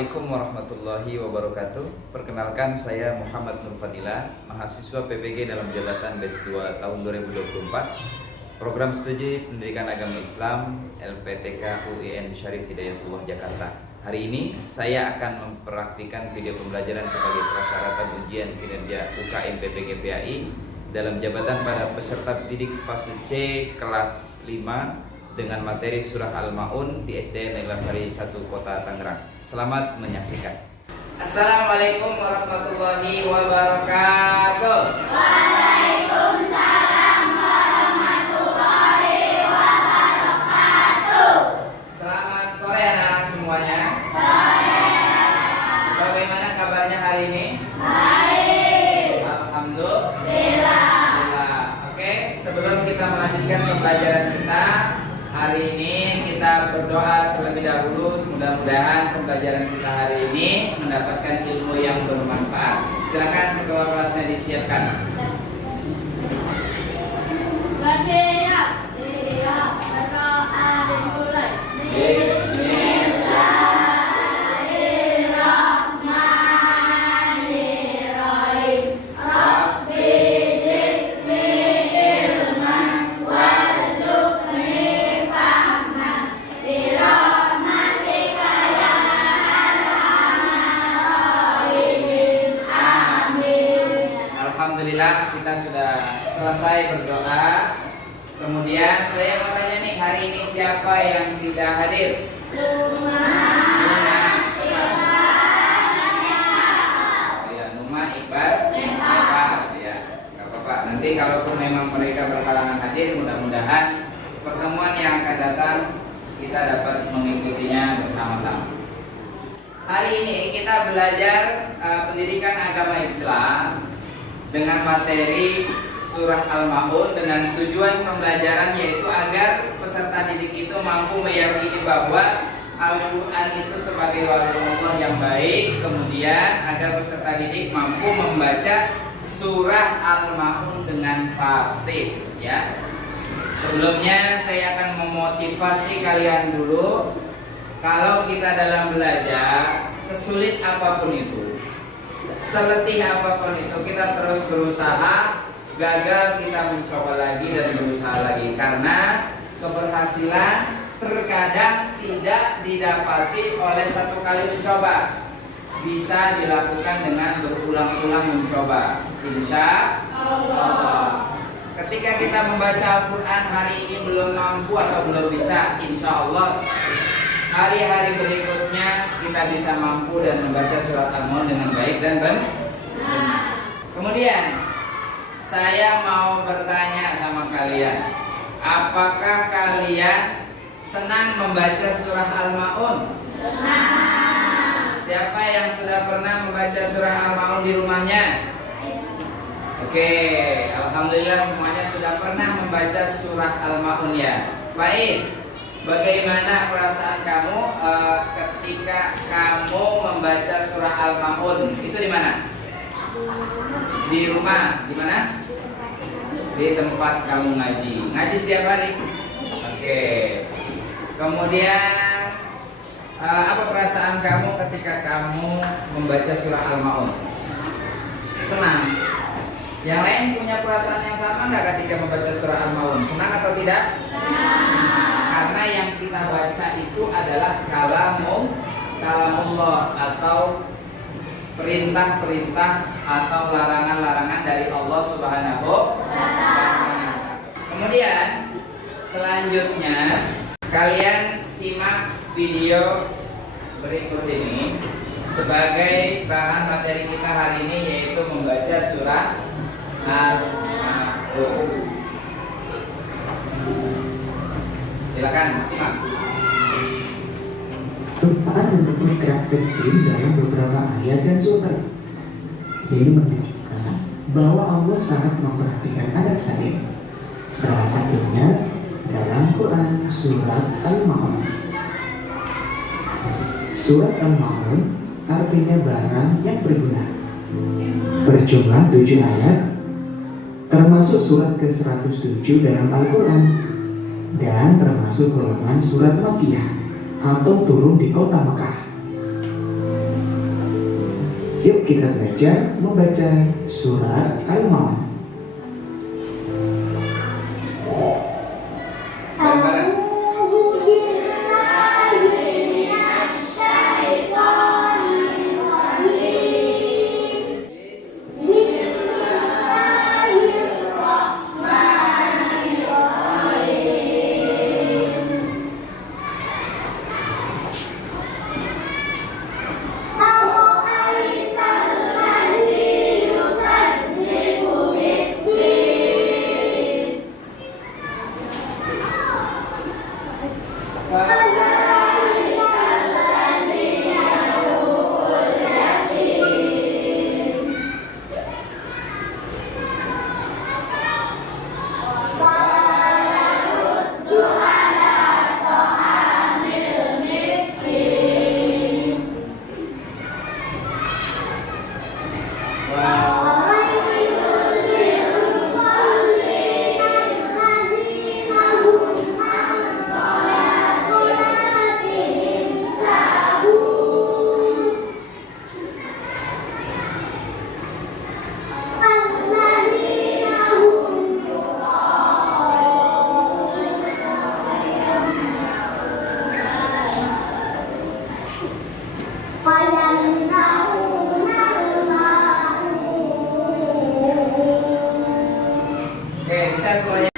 Assalamualaikum warahmatullahi wabarakatuh. Perkenalkan, saya Muhammad Nur Fadila, mahasiswa PPG dalam jabatan batch 2 tahun 2024, Program Studi Pendidikan Agama Islam LPTK UIN Syarif Hidayatullah Jakarta. Hari ini saya akan mempraktikkan video pembelajaran sebagai persyaratan ujian kinerja UKM PPG PAI dalam jabatan pada peserta didik fase C kelas 5 dengan materi surah Al-Ma'un di SDN Negeri Sari 1 Kota Tangerang. Selamat menyaksikan. Assalamualaikum warahmatullahi wabarakatuh. Waalaikumsalam warahmatullahi wabarakatuh. Selamat sore anak-anak semuanya. Sore. Bagaimana kabarnya hari ini? Baik. Alhamdulillah. Oke, sebelum kita melanjutkan pembelajaran kita, hari ini kita berdoa terlebih dahulu. Mudah-mudahan pembelajaran kita hari ini mendapatkan ilmu yang bermanfaat. Silakan ketua kelasnya disiapkan. Siap. Berdoa dimulai. Bismillahirrahmanirrahim. Rabbi zidni ilman warzuqni fahman birahmatika ya arhamar rahimin. Amin. Alhamdulillah, kita sudah selesai berdoa. Kemudian saya mau tanya nih, hari ini siapa yang tidak hadir? Numa, Iqbal, ya, nggak apa-apa. Nanti kalaupun memang mereka berhalangan hadir, mudah-mudahan pertemuan yang akan datang kita dapat mengikutinya bersama-sama. Hari ini kita belajar pendidikan agama Islam dengan materi surah Al-Ma'un dengan tujuan pembelajaran yaitu agar peserta didik itu mampu meyakini bahwa Al-Quran itu sebagai wahyu Allah yang baik. Kemudian agar peserta didik mampu membaca surah Al-Ma'un dengan fasih, ya. Sebelumnya saya akan memotivasi kalian dulu. Kalau kita dalam belajar, sesulit apapun itu, seletih apapun itu, kita terus berusaha. Gagal kita mencoba lagi dan berusaha lagi, karena keberhasilan terkadang tidak didapati oleh satu kali mencoba, bisa dilakukan dengan berulang-ulang mencoba. Insya Allah. Ketika kita membaca Al-Quran hari ini belum mampu atau belum bisa, insya Allah hari-hari berikutnya kita bisa mampu dan membaca surat Al-Ma'un dengan baik dan benar. Kemudian saya mau bertanya sama kalian, apakah kalian senang membaca surah Al-Ma'un? Senang. Siapa yang sudah pernah membaca surah Al-Ma'un di rumahnya? Oke, alhamdulillah semuanya sudah pernah membaca surah Al-Ma'un, ya. Faiz, bagaimana perasaan kamu ketika kamu membaca surah Al-Ma'un? Itu di mana? Di rumah. Di mana? Di tempat kamu ngaji. Ngaji setiap hari. Oke. Kemudian apa perasaan kamu ketika kamu membaca surah Al-Ma'un? Senang. Yang lain punya perasaan yang sama nggak ketika membaca surah Al-Ma'un? Senang atau tidak? Senang. Karena yang kita baca itu adalah kalamullah atau perintah-perintah atau larangan-larangan dari Allah Subhanahu wa Ta'ala. Kemudian selanjutnya kalian simak video berikut ini sebagai bahan materi kita hari ini, yaitu membaca surah Al-Ma'un. Silakan simak. Tumpaan untuk gerak penting dalam beberapa ayat dan surat. Ini menunjukkan bahwa Allah sangat memperhatikan adat hadis. Salah satunya dalam Quran surat Al-Ma'un. Surat Al-Ma'un artinya barang yang berguna. Berjumlah 7 ayat, termasuk surat ke-107 dalam Al-Quran, dan termasuk golongan surat Makkiyah atau turun di kota Mekah. Yuk kita belajar membaca surat Al-Maun. Bareng-bareng. Oke, bisa semuanya.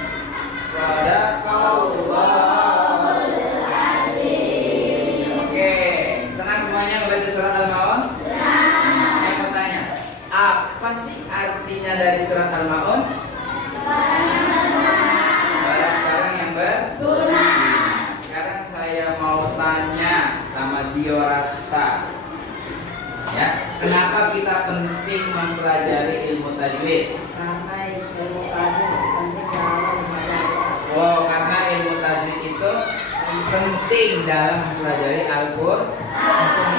Oke, senang semuanya membaca surat Al-Maun? Saya mau tanya, apa sih artinya dari surat Al-Maun? Barang-barang yang berguna. Sekarang saya mau tanya sama Diorasta. Ya, kenapa kita penting mempelajari ilmu tajwid? Karena ilmu tajwid penting dalam mempelajari. Oh, karena ilmu tajwid itu penting dalam mempelajari Al-Quran.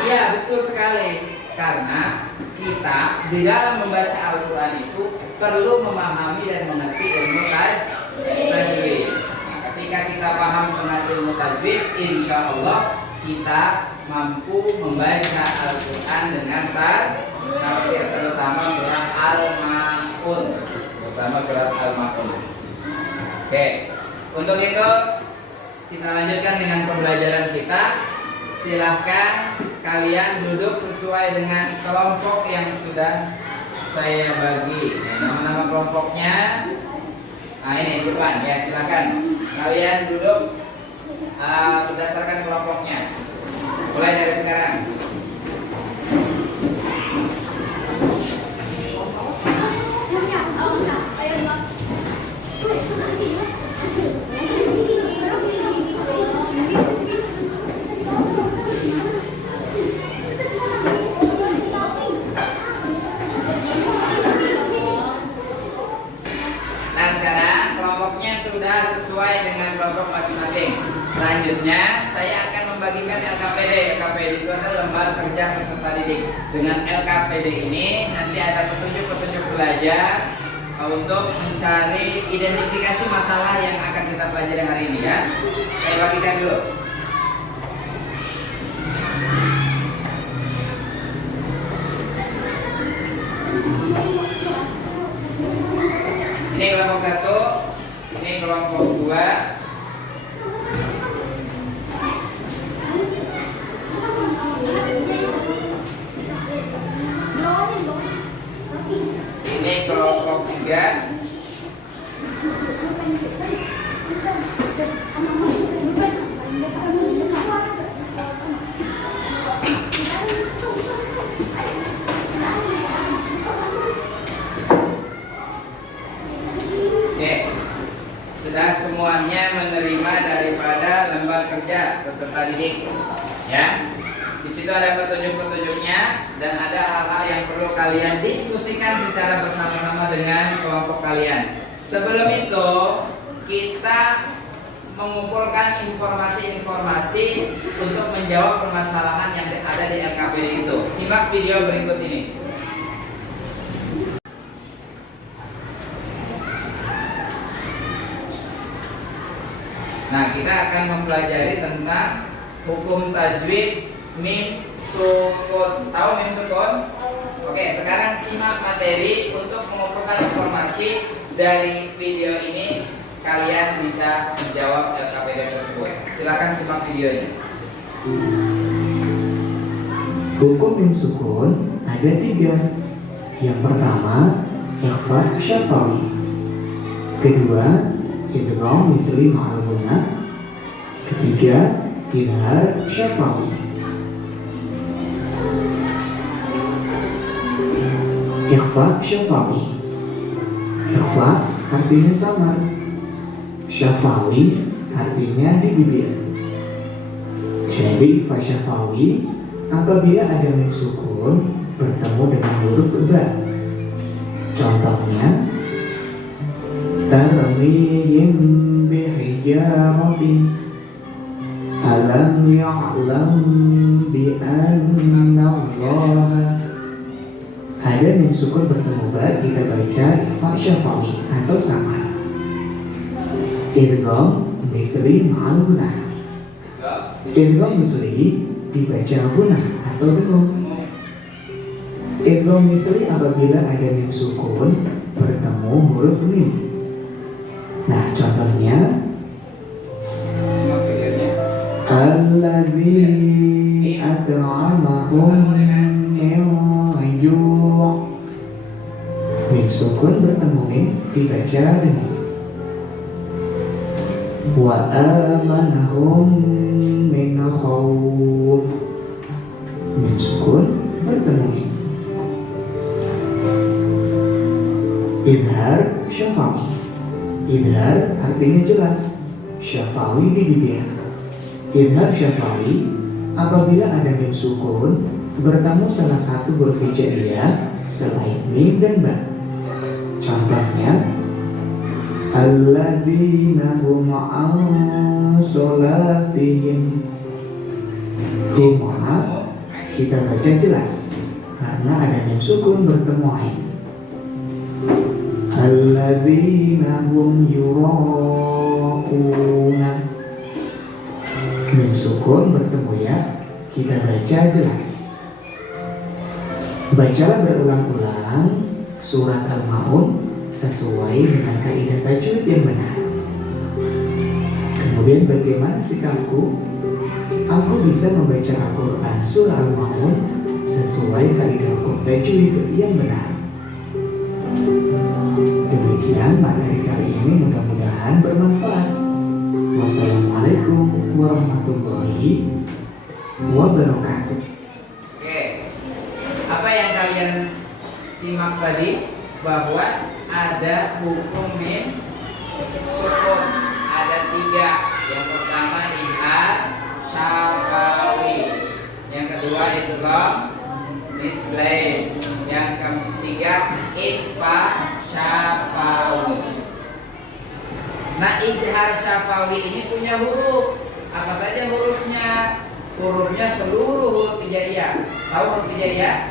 Iya, betul sekali. Karena kita di dalam membaca Al-Quran itu perlu memahami dan mengerti ilmu tajwid. Nah, ketika kita paham tentang ilmu tajwid, insya Allah kita mampu membaca Al-Quran dengan tartil, terutama surat Al-Maun. Oke, untuk itu kita lanjutkan dengan pembelajaran kita. Silahkan kalian duduk sesuai dengan kelompok yang sudah saya bagi. Nama-nama kelompoknya. Nah ini depan ya, silahkan kalian duduk berdasarkan kelompoknya. Mulai dari sekarang. Nah sekarang kelompoknya sudah sesuai dengan kelompok masing-masing. Selanjutnya saya akan membagikan LKPD. LKPD itu adalah lembar kerja peserta didik. Dengan LKPD ini nanti ada petunjuk-petunjuk belajar untuk mencari identifikasi masalah yang akan kita pelajari hari ini ya. Saya bagikan dulu. Ini kelompok 1, ini kelompok 2. Ini kelompok 3. Oke, sudah semuanya menerima daripada lembar kerja peserta didik, ya. Di situ ada petunjuk-petunjuknya dan ada hal-hal yang perlu kalian diskusikan secara bersama-sama dengan kelompok kalian. Sebelum itu, kita mengumpulkan informasi-informasi untuk menjawab permasalahan yang ada di LKPD itu. Simak video berikut ini. Nah, kita akan mempelajari tentang hukum tajwid mim sukun. Tahu mim sukun? Oke, sekarang simak materi untuk mengumpulkan informasi dari video ini. Kalian bisa menjawab LKPD tersebut. Silakan simak videonya. Hukum min sukun ada 3. Yang pertama, ikhfa syafawi. Kedua, idgham mithli ma'al gunnah. Ketiga, idhar syafawi. Ikhfa syafawi. Ikhfa artinya samar. Syafawi artinya di bibir. Jadi ikhfa syafawi apabila ada mim sukun bertemu dengan huruf ba. Contohnya, tarmihim bihijaratin alam ya'lam bi anna Allah. Ada mim sukun bertemu ba, kita baca ikhfa syafawi atau samar. Idgham mithli ma'al gunnah. Idgham mithli dibaca gunnah atau dengung. Idgham mithli apabila ada mim sukun bertemu huruf mim. Nah, contohnya Simak videonya. alladzi at'amahum min ju'. Mim sukun bertemu mim dibaca dengung. Wa amanahum min khawf. Mim sukun bertemu mim. Idhar syafawi. Idhar artinya jelas, syafawi di bibir. Idhar syafawi apabila ada mim sukun bertemu salah satu huruf hijaiyah selain mim dan ba. Contohnya, alladzina hum an sholatihim. Huma kita baca jelas karena ada mim sukun bertemu ain. Alladzina hum yura'una. Mim sukun bertemu ya, kita baca jelas. Bacalah berulang-ulang surat Al-Ma'un sesuai dengan kaidah tajwid yang benar. Kemudian bagaimana sikapku? Aku bisa membaca Al-Quran surah Al-Ma'un sesuai kaidah hukum tajwid yang benar. Demikian materi kali ini, mudah-mudahan bermanfaat. Wassalamualaikum warahmatullahi wabarakatuh. Oke, apa yang kalian simak tadi, bahwa ada hukum mim sukun ada 3. Yang pertama idhar syafawi, yang kedua idgham mislain, yang ketiga ikhfa syafawi. Nah, idhar syafawi ini punya huruf. Apa saja hurufnya? Hurufnya seluruh huruf hijaiyah. Tahu huruf hijaiyah?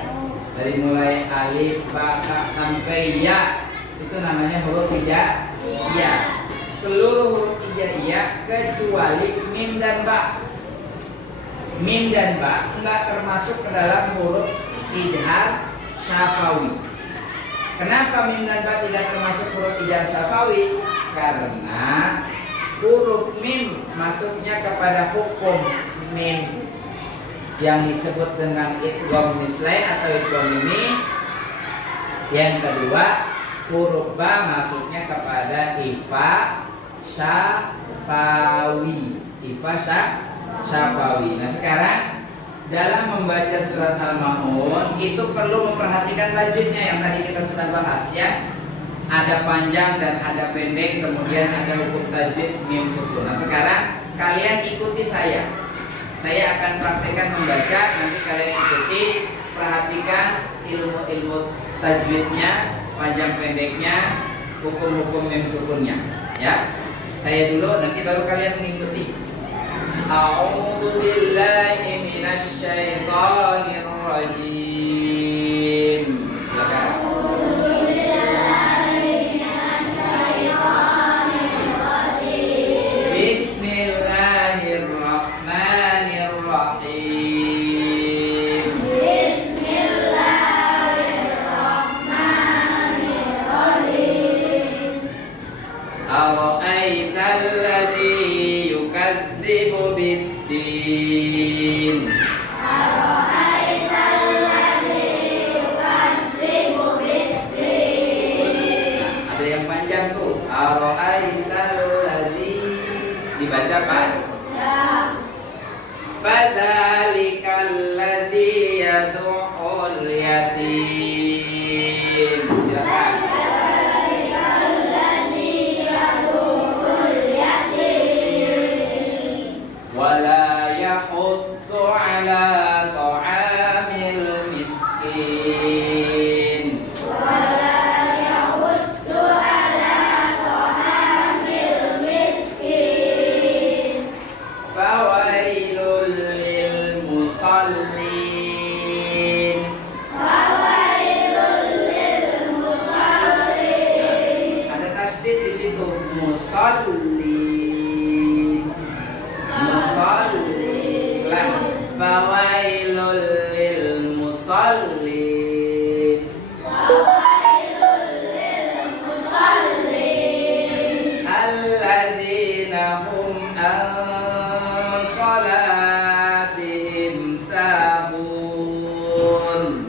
Dari mulai alif, ba, ta sampai ya, itu namanya huruf hijaiyah. Seluruh huruf hijaiyah kecuali mim dan ba. Mim dan ba enggak termasuk ke dalam huruf idhar syafawi. Kenapa mim dan ba tidak termasuk huruf idhar syafawi? Karena huruf mim masuknya kepada hukum mim yang disebut dengan idgham mislain atau idgham mimi. Yang kedua, huruf ba masuknya kepada ifa syafawi. Ifa syafawi. Nah, sekarang dalam membaca surat Al-Ma'un itu perlu memperhatikan tajwidnya yang tadi kita sudah bahas ya. Ada panjang dan ada pendek, kemudian ada hukum tajwid mim sukun. Nah, sekarang kalian ikuti saya. Saya akan praktekkan membaca, nanti kalian ikuti, perhatikan ilmu-ilmu tajwidnya, panjang pendeknya, hukum-hukum mim sukunnya, ya. Saya dulu, nanti baru kalian mengikuti. A'udzu billahi minasy syaithanir rajim. Silakan. alladzi yukadzibu biddin. Ada yang panjang tuh. Ara'aital ladzi dibaca Pak? Fadzalikal ladzi yad'ul yatim. Silakan. Wala yahuddu ala ta'amil miskin. Fawailul lil musallin. Ada tasdid di situ. Musallin. Musallin. Fawailul lil musallin. Alladzina hum an salatihim sahun.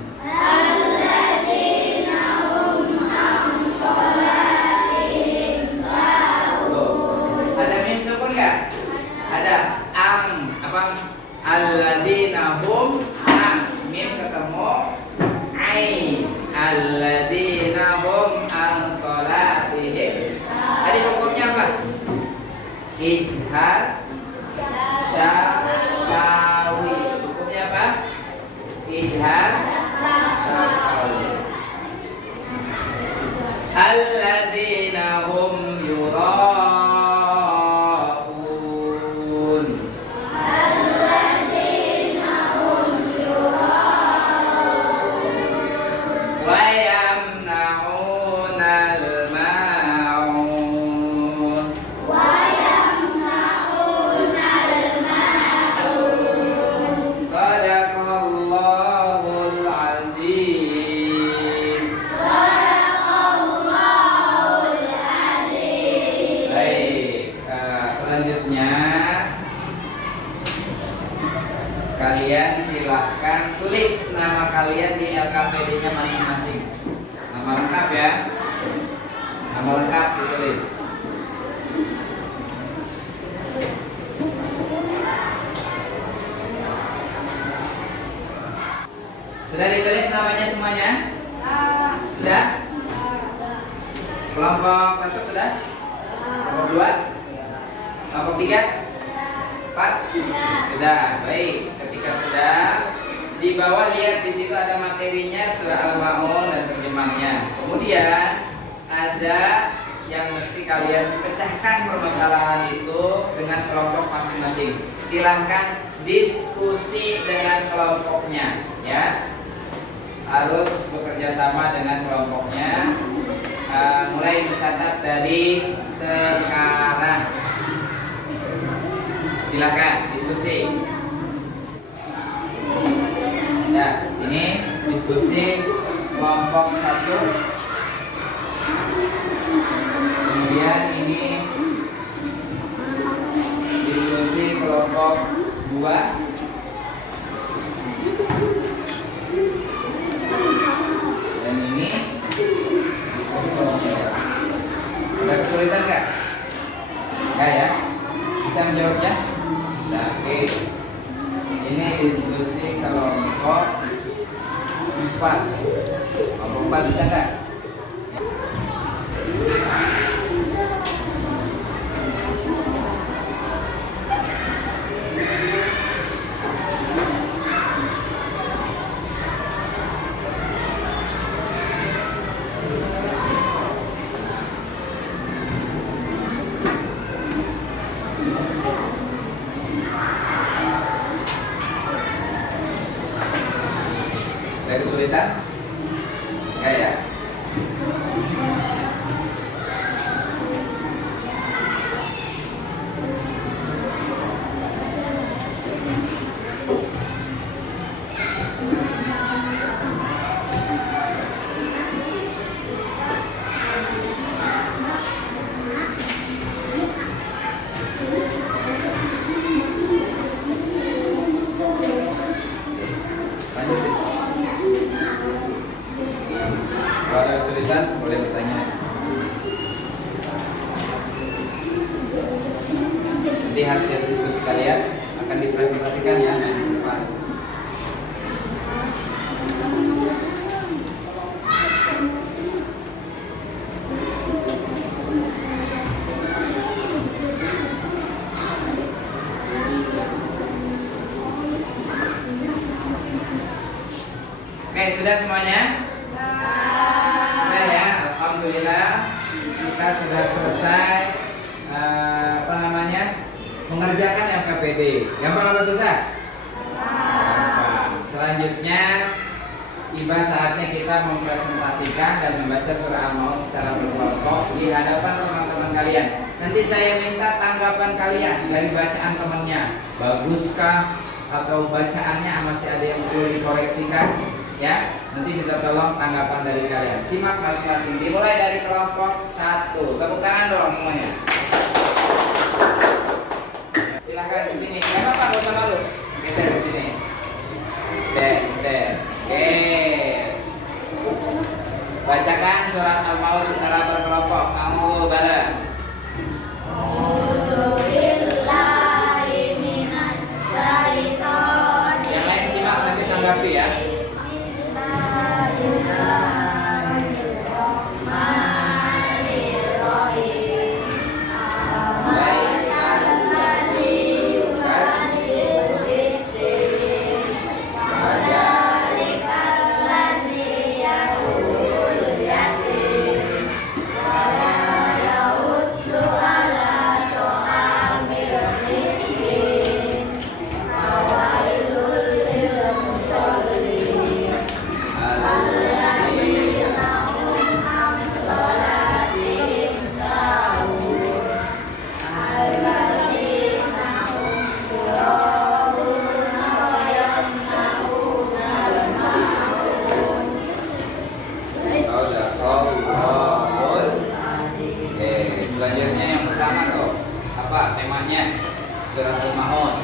Ada mim sukun nggak? Ada apa? Alladzina hum mim ketemu ain. Alladzina hum an salatihim. Tadi hukumnya apa? Ijhar syafawi. Hukumnya apa? Ijhar syafawi. Alladzina hum yura'un. Wa yamna'unal ma'un. Sadaqallahul azim. Baik, selanjutnya kalian silahkan tulis nama kalian di LKPD-nya masing-masing. Nama lengkap ya. Nama lengkap ditulis. Sudah ditulis namanya semuanya? Sudah? Kelompok 1 sudah? Kelompok 2? Kelompok 3? 4? Sudah, baik. Ketika sudah, di bawah lihat di situ ada materinya surah Al-Maun dan terjemahnya. Kemudian ada yang mesti kalian pecahkan permasalahan itu dengan kelompok masing-masing. Silahkan diskusi dengan kelompoknya, ya. Harus bekerja sama dengan kelompoknya. Mulai mencatat dari sekarang. Silakan diskusi. Nah, ini diskusi kelompok 1. Kemudian ini diskusi kelompok 2. Dan ini diskusi kelompok 3. Ada kesulitan nggak? Nggak ya? Bisa menjawabnya? Bisa. Oke. Ini diskusi kelompok 4. Kelompok 4 bisa nggak? Ada kesulitan? Enggak ya? Nanti hasil diskusi kalian akan dipresentasikan ya minggu depan. Oke, sudah semuanya? Sudah ya, alhamdulillah kita sudah selesai mengerjakan LKPD. Gampang apa susah? Gampang. Selanjutnya tiba saatnya kita mempresentasikan dan membaca surah Al-Maun secara berkelompok di hadapan teman-teman kalian. Nanti saya minta tanggapan kalian dari bacaan temannya. Baguskah atau bacaannya masih ada yang perlu dikoreksikan? Ya, nanti kita tolong tanggapan dari kalian. Simak masing-masing. Dimulai dari kelompok 1. Tepuk tangan dong semuanya. Silakan di sini. Ya Bapak, nggak usah malu. Geser di sini. Geser. Oke. Bacakan surat Al-Maun secara berkelompok. A'udzu bareng. Yang lain simak nanti tanggapi ya. Selanjutnya yang pertama tuh apa temanya surat Al-Maun?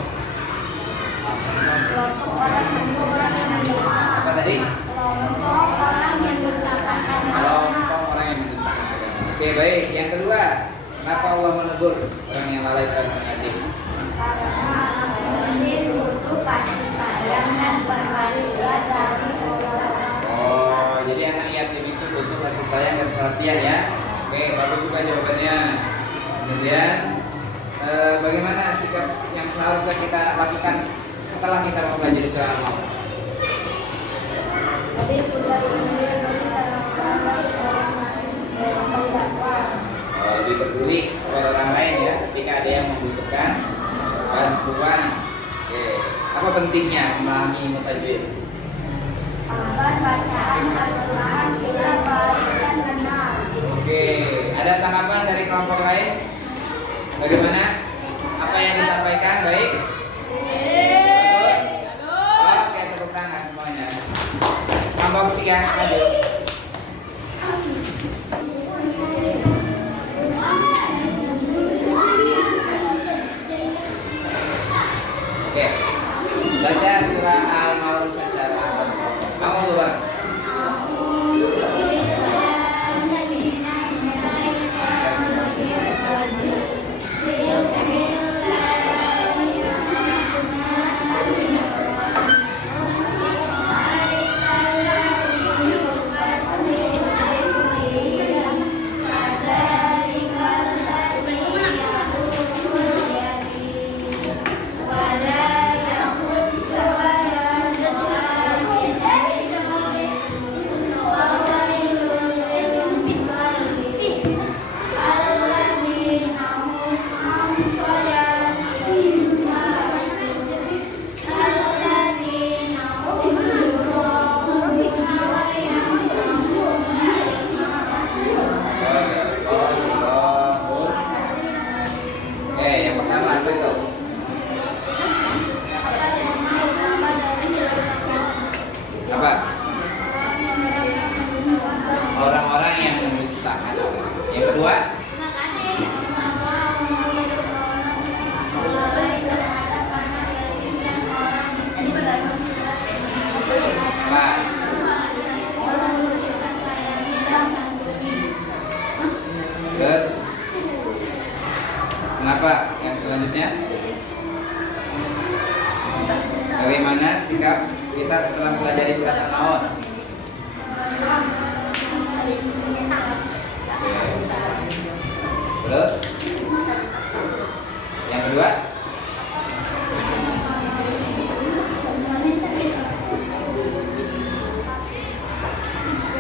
Apa tadi? Kelompok orang yang mendustakan. Oke, baik. Yang kedua, kenapa Allah menegur orang yang lalai terhadap yatim? Butuh kasih sayang dan perhatian dari saudara. Oh, jadi anak yatim itu butuh kasih sayang dan perhatian ya. Oke, bagus juga jawabannya. Kemudian bagaimana sikap yang seharusnya kita lakukan setelah kita mempelajari surah Al-Maun? Tapi sudah Lebih peduli kepada orang lain ya ketika ada yang membutuhkan bantuan. Oke, apa pentingnya memahami ilmu tajwid? agar bacaan Al-Quran kita baik dan benar. Oke, ada tanggapan dari kelompok lain? Bagaimana? Apa yang disampaikan? Baik? Bagus? Oke, tepuk tangan semuanya. Kelompok 3, maju. Oke, baca surah Al-Maun secara kamu luar. Apa? Orang-orang yang mendustakan. Yang kedua, apa? Terus, kenapa? Pak. Yang selanjutnya, bagaimana sikap kita setelah pelajari surat Al-Maun? Terus yang kedua,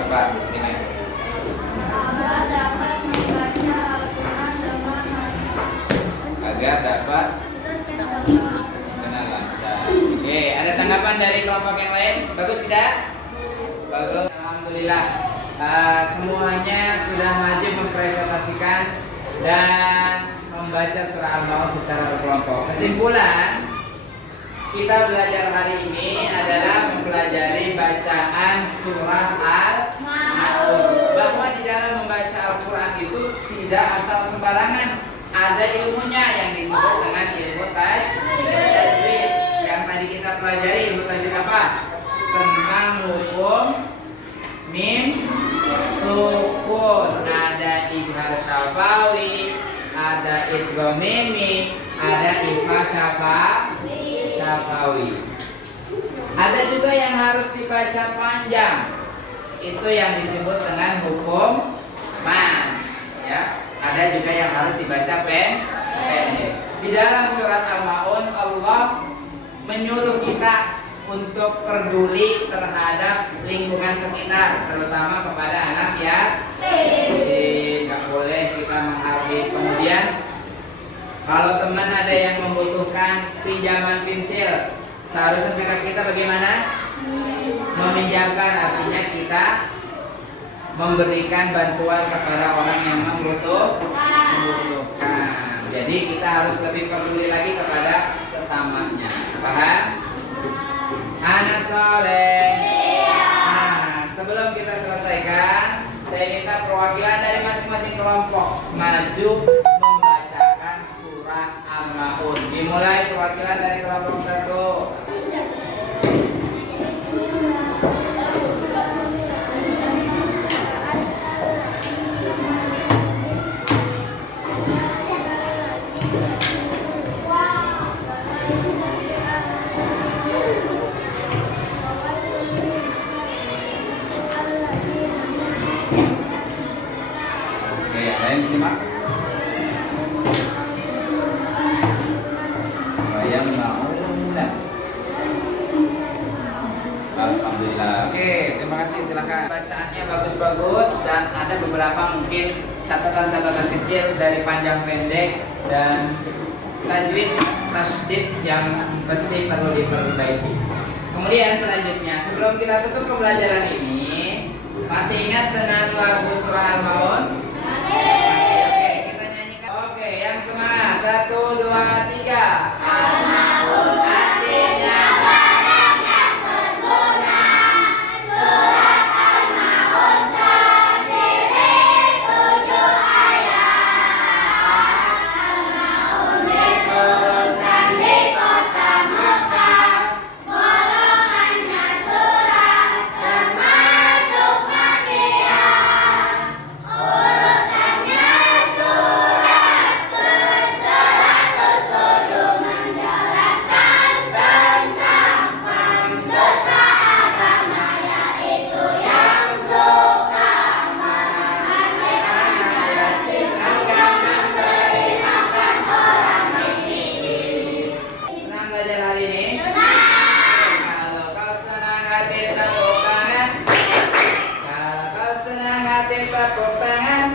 apa? Ini. Agar dapat dengan lancar. Oke, ada tanggapan dari kelompok yang lain? Bagus tidak? Bagus. Alhamdulillah. Semuanya sudah maju mempresentasikan dan membaca surah Al-Maun secara berkelompok. Kesimpulan, kita belajar hari ini adalah mempelajari bacaan surah Al-Maun. Bahwa di dalam membaca Al-Quran itu tidak asal sembarangan. Ada ilmunya yang disebut dengan ilmu tajwid. Yang tadi kita pelajari ilmu tajwid apa? Tentang hukum mim sukun, ada idgham syafawi, ada idgham mimi, ada ikhfa syafawi. Ada juga yang harus dibaca panjang. Itu yang disebut dengan hukum man, ya. Ada juga yang harus dibaca pendek. Di dalam surat Al-Maun Allah menyuruh kita untuk peduli terhadap lingkungan sekitar, terutama kepada anak yatim. Nggak boleh kita menghargai. Kemudian kalau teman ada yang membutuhkan pinjaman pensil, seharusnya sikap kita bagaimana? Meminjamkan, artinya kita memberikan bantuan kepada orang yang membutuhkan. Jadi kita harus lebih peduli lagi kepada sesamanya. Paham? Anak soleh. Nah, sebelum kita selesaikan, saya minta perwakilan dari masing-masing kelompok maju membacakan surah Al-Maun. Dimulai perwakilan dari kelompok 1. Lain simak. Bayang mauna. Alhamdulillah. Oke, terima kasih, silakan. Bacaannya bagus-bagus dan ada beberapa mungkin catatan-catatan kecil dari panjang pendek dan tajwid tasdid yang pasti perlu diperbaiki. Kemudian selanjutnya, sebelum kita tutup pembelajaran ini, masih ingat dengan lagu surah Al-Maun? Masih. Oke, kita nyanyikan. Oke, yang semangat. 1, 2, 3. Al-Maun artinya barang yang berguna. Surat Al-Maun terdiri 7 ayat. Al-Maun diturunkan di kota Mekah. Golongannya surat termasuk Makkiyah. Urutannya surat ke-107 menjelaskan tentang pendusta agama, yaitu yang suka memanfaatkan yatim dan memberi makan orang miskin. Senang belajar hari ini? Kalau kau senang hati tepuk tangan. Kalau kau senang hati tepuk tangan.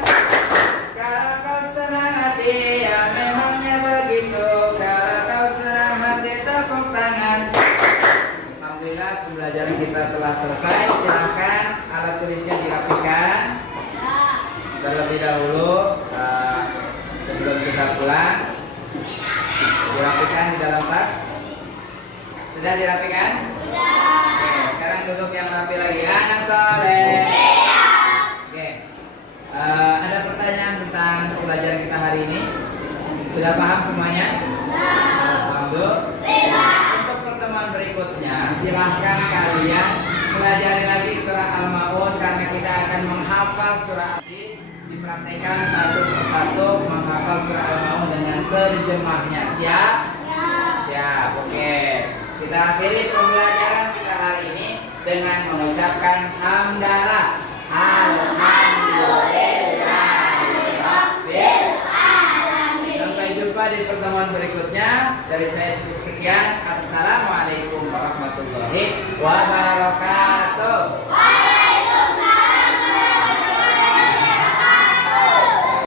Kalau kau senang hati, ya memangnya begitu. Kalau kau senang hati tepuk tangan. Alhamdulillah pembelajaran kita telah selesai. Silakan alat tulisnya dirapikan. Terlebih dahulu sebelum kita pulang, dirapikan di dalam tas. Sudah dirapikan? Oke, sekarang duduk yang rapi lagi. Anak soleh. Oke. Ada pertanyaan tentang pembelajaran kita hari ini? Sudah paham semuanya? Alhamdulillah. Untuk pertemuan berikutnya, silahkan kalian pelajari lagi surah Al-Maun karena kita akan menghafal surah Al-Maun. Dipraktekkan satu persatu menghafal surah Al-Maun dengan terjemahnya. Siap? Siap. Oke. Kita akhiri pembelajaran kita hari ini dengan mengucapkan hamdalah. Alhamdulillahirabbil alamin. Sampai jumpa di pertemuan berikutnya. Dari saya cukup sekian. Assalamualaikum warahmatullahi wabarakatuh.